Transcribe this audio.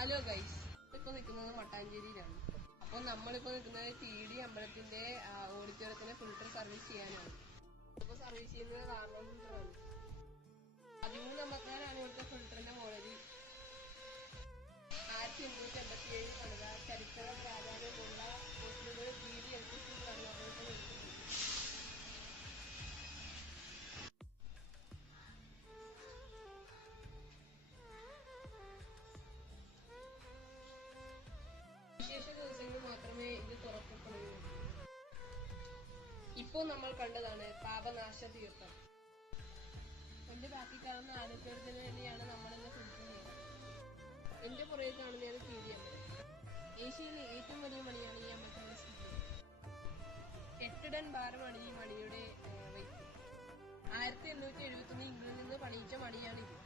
Hello guys, ഇപ്പൊ നിൽക്കുന്നത് മട്ടാഞ്ചേരിയിലാണ്. അപ്പൊ നമ്മളിപ്പോ നിൽക്കുന്നത് TD അമ്പലത്തിന്റെ ഓഡിറ്റോറിയത്തിന്റെ ഫിൽട്ടർ സർവീസ് ചെയ്യാനാണ്. ഇപ്പൊ സർവീസ് ചെയ്യുന്നത് കാർബൺ ഫിൽട്ടറാണ്. 13 ഇവിടുത്തെ ഫിൽട്ടറിന്റെ മോഡല്. 1887 പണിത ചരിത്ര പ്രാധാന്യമുള്ള TD എൽപിസി നിർമ്മാണത്തിൽ വിശേഷ ദിവസങ്ങളിൽ മാത്രമേ ഇത് തുറക്കപ്പെടുകയുള്ളൂ. ഇപ്പോൾ നമ്മൾ കണ്ടതാണ് പാപനാശ തീർത്ഥം. എന്റെ ബാക്കി കാണുന്ന ആലപ്പുഴത്തിന് വേണ്ടിയാണ് നമ്മളിന്ന് ഫിൽട്ടർ ചെയ്യുന്നത്. എന്റെ പുറകെ കാണുന്നതാണ് TD അമ്പലം. ഏഷ്യയിലെ ഏറ്റവും വലിയ മണിയാണ് ഈ അമ്പലത്തിന്റെ സ്ഥിതി. 8 ടൺ ഭാരമാണ് ഈ മണിയുടെ വെയിറ്റ്. 1871 ഇംഗ്ലണ്ടിൽ നിന്ന് പണിയിച്ച മണിയാണിത്.